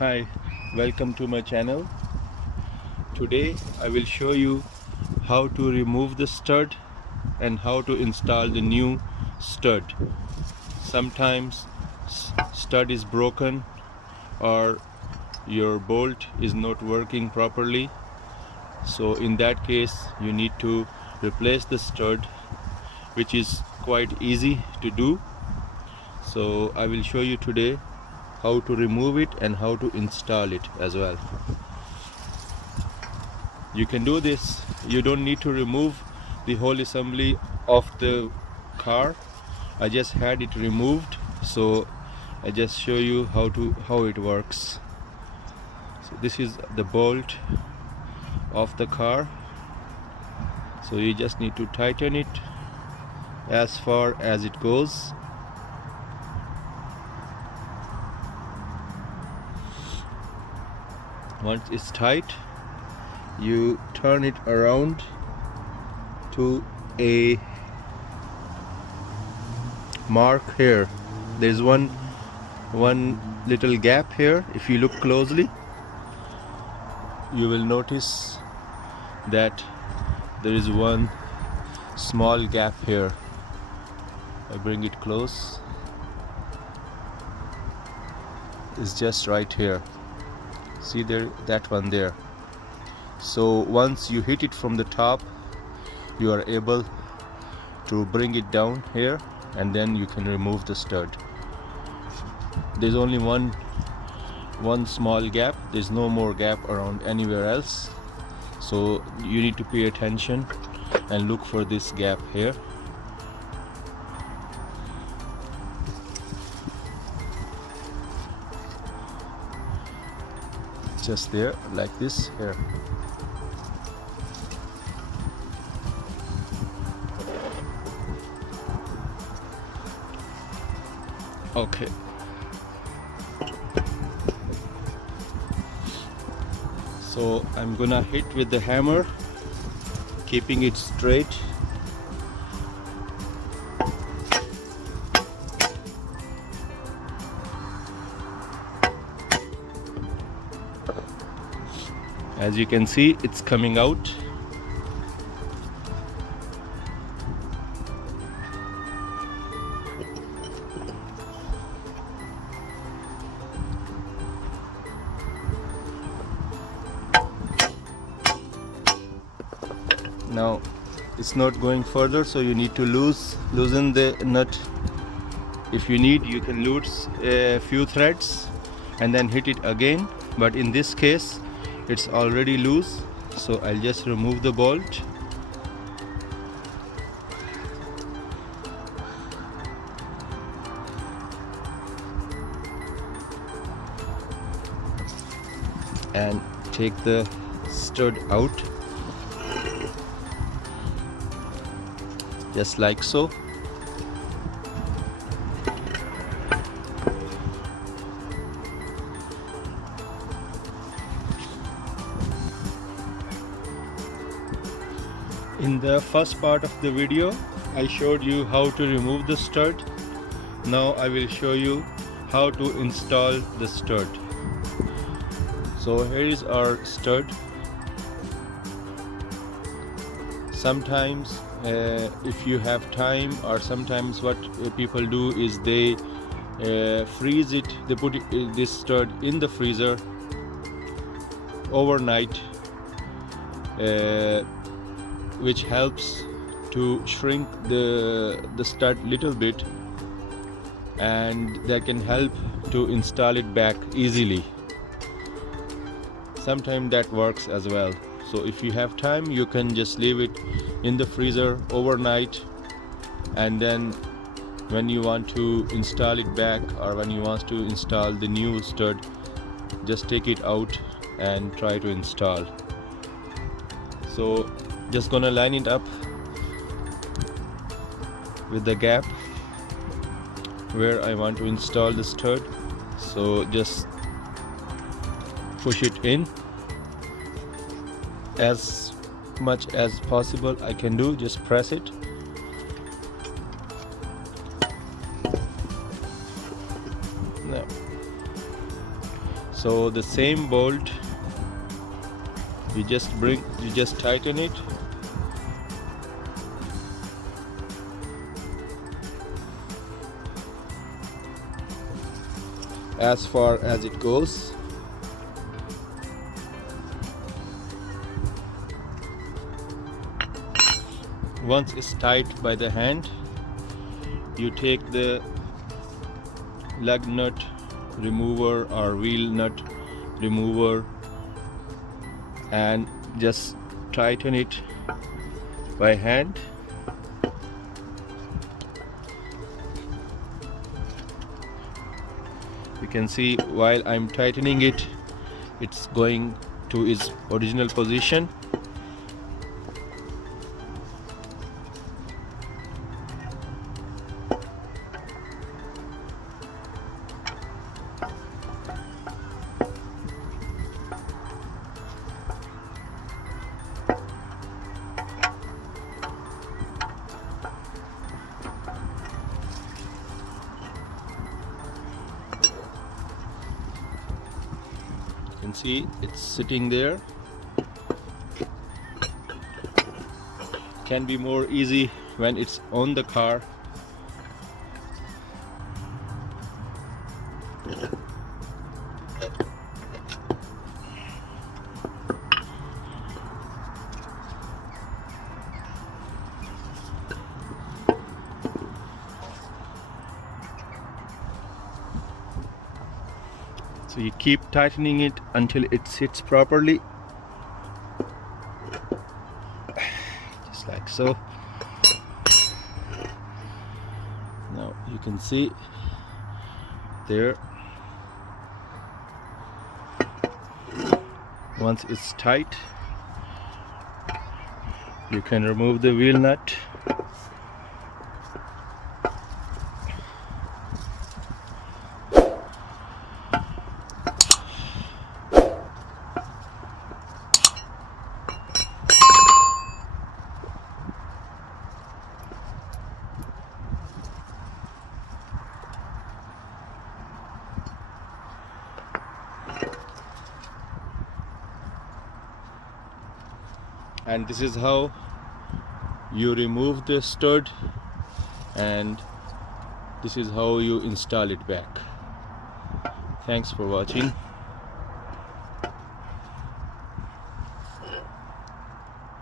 Hi, welcome to my channel. Today I will show you how to remove the stud and how to install the new stud. Sometimes stud is broken or your bolt is not working properly, so in that case you need to replace the stud, which is quite easy to do. So I will show you today how to remove it and how to install it as well. You can do this. You don't need to remove the whole assembly of the car. I just had it removed, so I just show you how it works. So this is the bolt of the car, so you just need to tighten it as far as it goes. Once it's tight, you turn it around to a mark here. There's one little gap here. If you look closely, you will notice that there is one small gap here. I bring it close. It's just right here. See there, that one there. So once you hit it from the top, you are able to bring it down here, and then you can remove the stud. There's only one small gap. There's no more gap around anywhere else, so you need to pay attention and look for this gap here. Just there, like this here. Okay. So I'm gonna hit with the hammer, keeping it straight. As you can see, it's coming out. Now it's not going further, so you need to loosen the nut. If you need, you can loose a few threads and then hit it again, but in this case it's already loose, so I'll just remove the bolt. And take the stud out, just like so. In the first part of the video, I showed you how to remove the stud. Now I will show you how to install the stud. So here is our stud. Sometimes if you have time, or sometimes what people do is they freeze it. They put this stud in the freezer overnight, which helps to shrink the stud little bit, and that can help to install it back easily. Sometimes that works as well. So if you have time, you can just leave it in the freezer overnight, and then when you want to install it back, or when you want to install the new stud, just take it out and try to install. So just gonna line it up with the gap where I want to install the stud. So just push it in as much as possible I can do. Just press it. Now So the same bolt, you just tighten it, as far as it goes. Once it's tight by the hand, you take the lug nut remover or wheel nut remover and just tighten it by hand. You can see while I'm tightening it, it's going to its original position. You can see it's sitting there. Can be more easy when it's on the car. So you keep tightening it until it sits properly, just like so. Now you can see there, once it's tight, you can remove the wheel nut. And this is how you remove the stud, and this is how you install it back. Thanks for watching.